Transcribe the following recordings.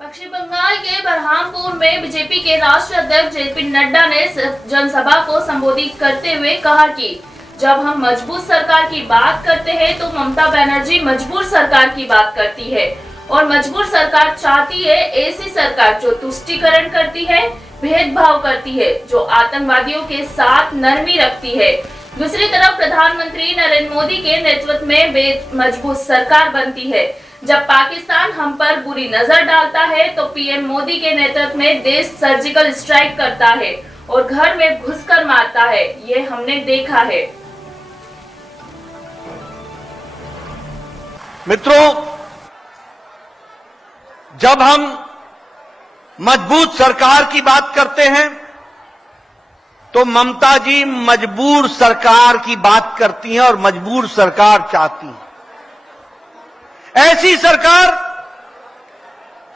पश्चिम बंगाल के बरहामपुर में बीजेपी के राष्ट्रीय अध्यक्ष जेपी नड्डा ने जनसभा को संबोधित करते हुए कहा कि जब हम मजबूत सरकार की बात करते हैं तो ममता बनर्जी मजबूर सरकार की बात करती है और मजबूर सरकार चाहती है ऐसी सरकार जो तुष्टीकरण करती है, भेदभाव करती है, जो आतंकवादियों के साथ नरमी रखती है। दूसरी तरफ प्रधानमंत्री नरेंद्र मोदी के नेतृत्व में मजबूत सरकार बनती है। जब पाकिस्तान हम पर बुरी नजर डालता है तो पीएम मोदी के नेतृत्व में देश सर्जिकल स्ट्राइक करता है और घर में घुसकर मारता है। ये हमने देखा है। मित्रों, जब हम मजबूत सरकार की बात करते हैं तो ममता जी मजबूर सरकार की बात करती हैं और मजबूर सरकार चाहती हैं ऐसी सरकार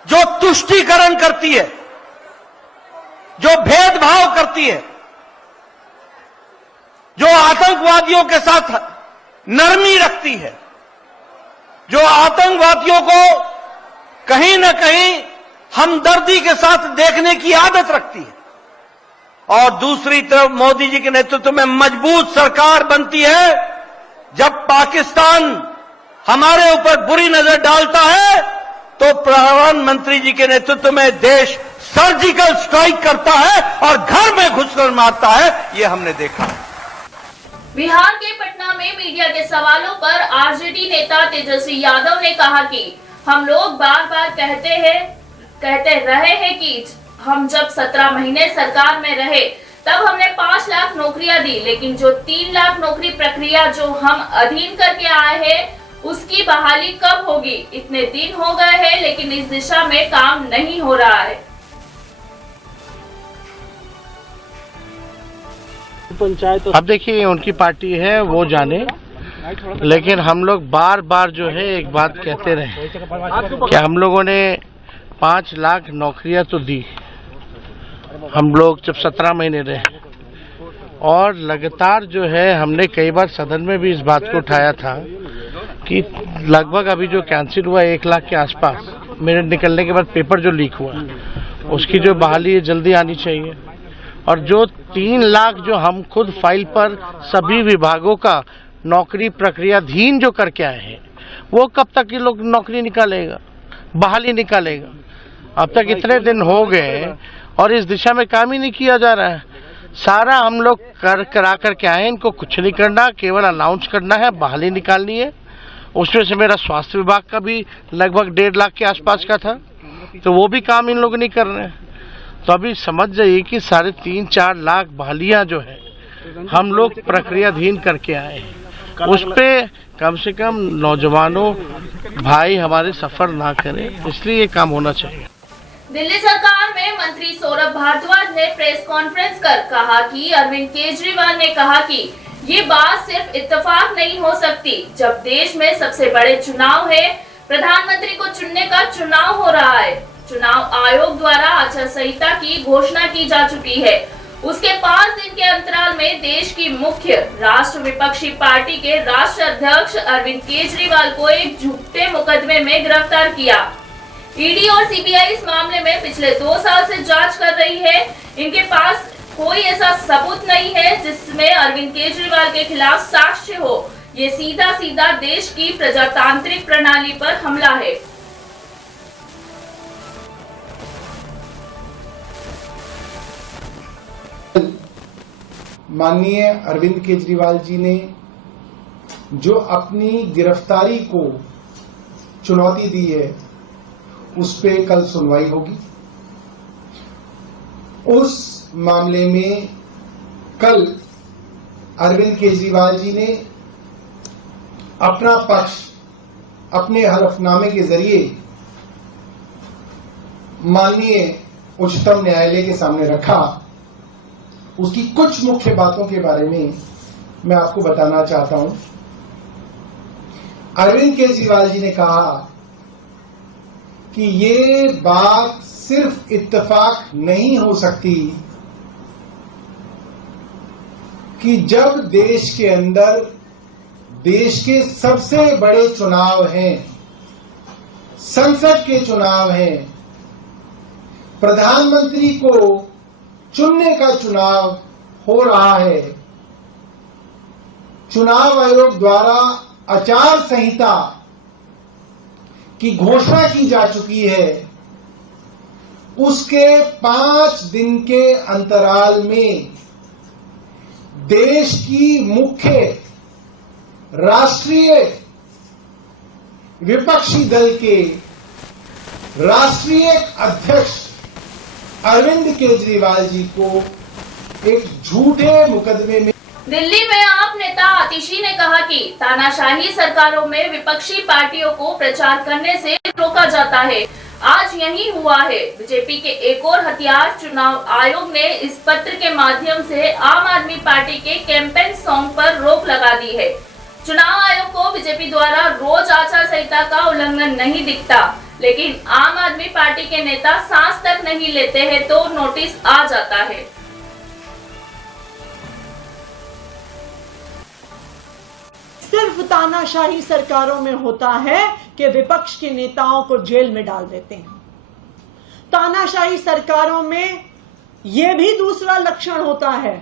जो तुष्टीकरण करती है, जो भेदभाव करती है, जो आतंकवादियों के साथ नरमी रखती है, जो आतंकवादियों को कहीं न कहीं हमदर्दी के साथ देखने की आदत रखती है, और दूसरी तरफ मोदी जी के नेतृत्व में मजबूत सरकार बनती है। जब पाकिस्तान हमारे ऊपर बुरी नजर डालता है तो प्रधानमंत्री जी के नेतृत्व में देश सर्जिकल स्ट्राइक करता है और घर में घुसकर मारता है। यह हमने देखा। बिहार के पटना में मीडिया के सवालों पर आरजेडी नेता तेजस्वी यादव ने कहा कि हम लोग बार बार कहते रहे हैं कि हम जब 17 महीने सरकार में रहे तब हमने 5 लाख नौकरियां दी, लेकिन जो 3 लाख नौकरी प्रक्रिया जो हम अधीन करके आए हैं उसकी बहाली कब होगी? इतने दिन हो गए हैं लेकिन इस दिशा में काम नहीं हो रहा है। पंचायत अब देखिए उनकी पार्टी है, वो जाने, लेकिन हम लोग बार बार जो है एक बात कहते रहे कि हम लोगों ने 5 लाख नौकरियां तो दी, हम लोग जब 17 महीने रहे, और लगातार जो है हमने कई बार सदन में भी इस बात को उठाया था कि लगभग अभी जो कैंसिल हुआ 1 लाख के आसपास, मेरे निकलने के बाद पेपर जो लीक हुआ उसकी जो बहाली जल्दी आनी चाहिए, और जो 3 लाख जो हम खुद फाइल पर सभी विभागों का नौकरी प्रक्रियाधीन जो करके आए हैं वो कब तक ये लोग नौकरी निकालेगा, बहाली निकालेगा? अब तक इतने दिन हो गए और इस दिशा में काम ही नहीं किया जा रहा है। सारा हम लोग करा के आए, इनको कुछ नहीं करना, केवल अनाउंस करना है, बहाली निकालनी है। उसमें से मेरा स्वास्थ्य विभाग का भी लगभग 1.5 लाख के आसपास का था, तो वो भी काम इन लोग नहीं कर रहे हैं। तो अभी समझ जाइए कि 3.5-4 लाख बहालियां जो है हम लोग प्रक्रियाधीन करके आए हैं, उस पे कम से कम नौजवानों भाई हमारे सफर ना करें, इसलिए ये काम होना चाहिए। दिल्ली सरकार में मंत्री सौरभ भारद्वाज ने प्रेस कॉन्फ्रेंस कर कहा कि अरविंद केजरीवाल ने कहा कि ये बात सिर्फ इत्तेफाक नहीं हो सकती। जब देश में सबसे बड़े चुनाव है, प्रधानमंत्री को चुनने का चुनाव हो रहा है, चुनाव आयोग द्वारा आचार संहिता की घोषणा की जा चुकी है, उसके 5 दिन के अंतराल में देश की मुख्य राष्ट्र विपक्षी पार्टी के राष्ट्रीय अध्यक्ष अरविंद केजरीवाल को एक झूठे मुकदमे में गिरफ्तार किया। ईडी और सीबीआई इस मामले में पिछले 2 साल से जांच कर रही है। इनके पास कोई ऐसा सबूत नहीं है जिसमें अरविंद केजरीवाल के खिलाफ साक्ष्य हो। ये सीधा देश की प्रजातांत्रिक प्रणाली पर हमला है। माननीय अरविंद केजरीवाल जी ने जो अपनी गिरफ्तारी को चुनौती दी है उस पे कल सुनवाई होगी। उस मामले में कल अरविंद केजरीवाल जी ने अपना पक्ष अपने हलफनामे के जरिए माननीय उच्चतम न्यायालय के सामने रखा। उसकी कुछ मुख्य बातों के बारे में मैं आपको बताना चाहता हूं। अरविंद केजरीवाल जी ने कहा कि ये बात सिर्फ इत्तेफाक नहीं हो सकती कि जब देश के अंदर देश के सबसे बड़े चुनाव हैं, संसद के चुनाव हैं, प्रधानमंत्री को चुनने का चुनाव हो रहा है। चुनाव आयोग द्वारा आचार संहिता की घोषणा की जा चुकी है। उसके 5 दिन के अंतराल में देश की मुख्य राष्ट्रीय विपक्षी दल के राष्ट्रीय अध्यक्ष अरविंद केजरीवाल जी को एक झूठे मुकदमे में दिल्ली में आप नेता आतिशी ने कहा कि तानाशाही सरकारों में विपक्षी पार्टियों को प्रचार करने से रोका जाता है। आज यही हुआ है। बीजेपी के एक और हथियार चुनाव आयोग ने इस पत्र के माध्यम से आम आदमी पार्टी के कैंपेन सॉन्ग पर रोक लगा दी है। चुनाव आयोग को बीजेपी द्वारा रोज आचार संहिता का उल्लंघन नहीं दिखता, लेकिन आम आदमी पार्टी के नेता सांस तक नहीं लेते हैं तो नोटिस आ जाता है। सिर्फ तानाशाही सरकारों में होता है कि विपक्ष के नेताओं को जेल में डाल देते हैं। तानाशाही सरकारों में यह भी दूसरा लक्षण होता है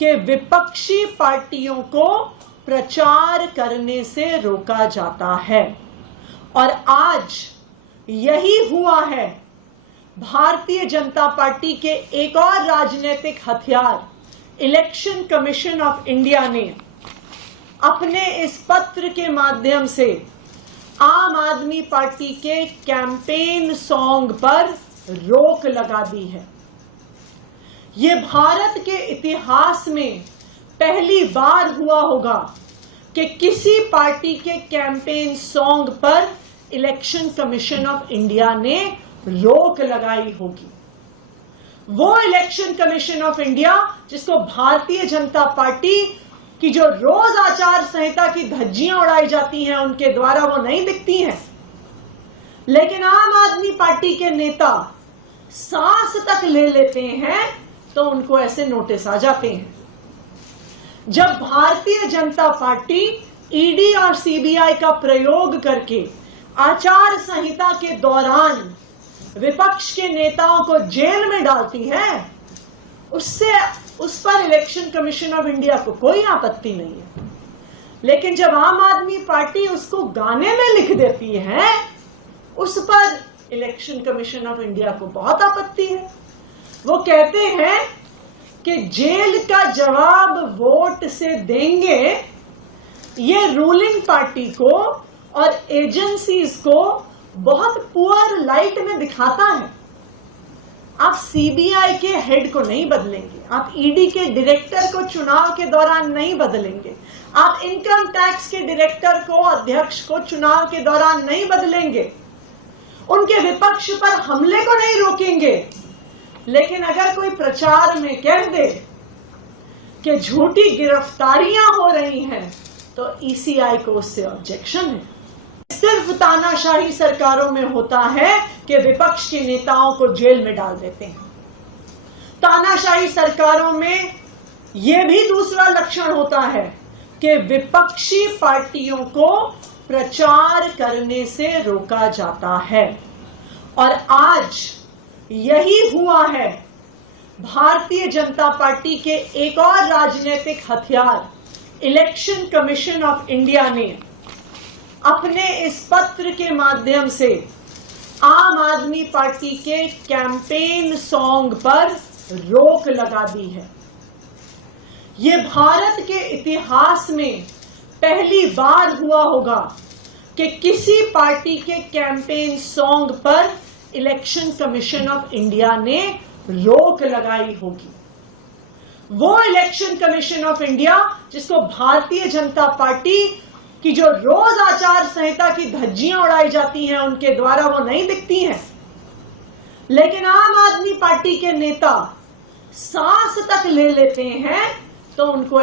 कि विपक्षी पार्टियों को प्रचार करने से रोका जाता है। और आज यही हुआ है। भारतीय जनता पार्टी के एक और राजनीतिक हथियार इलेक्शन कमीशन ऑफ इंडिया ने अपने इस पत्र के माध्यम से आम आदमी पार्टी के कैंपेन सॉन्ग पर रोक लगा दी है। ये भारत के इतिहास में पहली बार हुआ होगा कि किसी पार्टी के कैंपेन सॉन्ग पर इलेक्शन कमीशन ऑफ इंडिया ने रोक लगाई होगी। वो इलेक्शन कमीशन ऑफ इंडिया जिसको भारतीय जनता पार्टी कि जो रोज आचार संहिता की धज्जियां उड़ाई जाती हैं उनके द्वारा वो नहीं दिखती हैं, लेकिन आम आदमी पार्टी के नेता सांस तक ले लेते हैं तो उनको ऐसे नोटिस आ जाते हैं। जब भारतीय जनता पार्टी ईडी और सीबीआई का प्रयोग करके आचार संहिता के दौरान विपक्ष के नेताओं को जेल में डालती है, उस पर इलेक्शन कमीशन ऑफ इंडिया को कोई आपत्ति नहीं है। लेकिन जब आम आदमी पार्टी उसको गाने में लिख देती है, उस पर इलेक्शन कमीशन ऑफ इंडिया को बहुत आपत्ति है। वो कहते हैं कि जेल का जवाब वोट से देंगे। ये रूलिंग पार्टी को और एजेंसीज को बहुत पुअर लाइट में दिखाता है। आप सीबीआई के हेड को नहीं बदलेंगे, आप ईडी के डायरेक्टर को चुनाव के दौरान नहीं बदलेंगे, आप इनकम टैक्स के डायरेक्टर को, अध्यक्ष को चुनाव के दौरान नहीं बदलेंगे, उनके विपक्ष पर हमले को नहीं रोकेंगे। लेकिन अगर कोई प्रचार में कह दे कि झूठी गिरफ्तारियां हो रही हैं तो ईसीआई को उससे ऑब्जेक्शन है। सिर्फ तानाशाही सरकारों में होता है कि विपक्ष के नेताओं को जेल में डाल देते हैं। तानाशाही सरकारों में यह भी दूसरा लक्षण होता है कि विपक्षी पार्टियों को प्रचार करने से रोका जाता है। और आज यही हुआ है। भारतीय जनता पार्टी के एक और राजनीतिक हथियार इलेक्शन कमीशन ऑफ इंडिया ने अपने इस पत्र के माध्यम से आम आदमी पार्टी के कैंपेन सॉन्ग पर रोक लगा दी है। ये भारत के इतिहास में पहली बार हुआ होगा कि किसी पार्टी के कैंपेन सॉन्ग पर इलेक्शन कमीशन ऑफ इंडिया ने रोक लगाई होगी। वो इलेक्शन कमीशन ऑफ इंडिया जिसको भारतीय जनता पार्टी कि जो रोज आचार संहिता की धज्जियां उड़ाई जाती हैं उनके द्वारा वो नहीं दिखती हैं, लेकिन आम आदमी पार्टी के नेता सांस तक ले लेते हैं तो उनको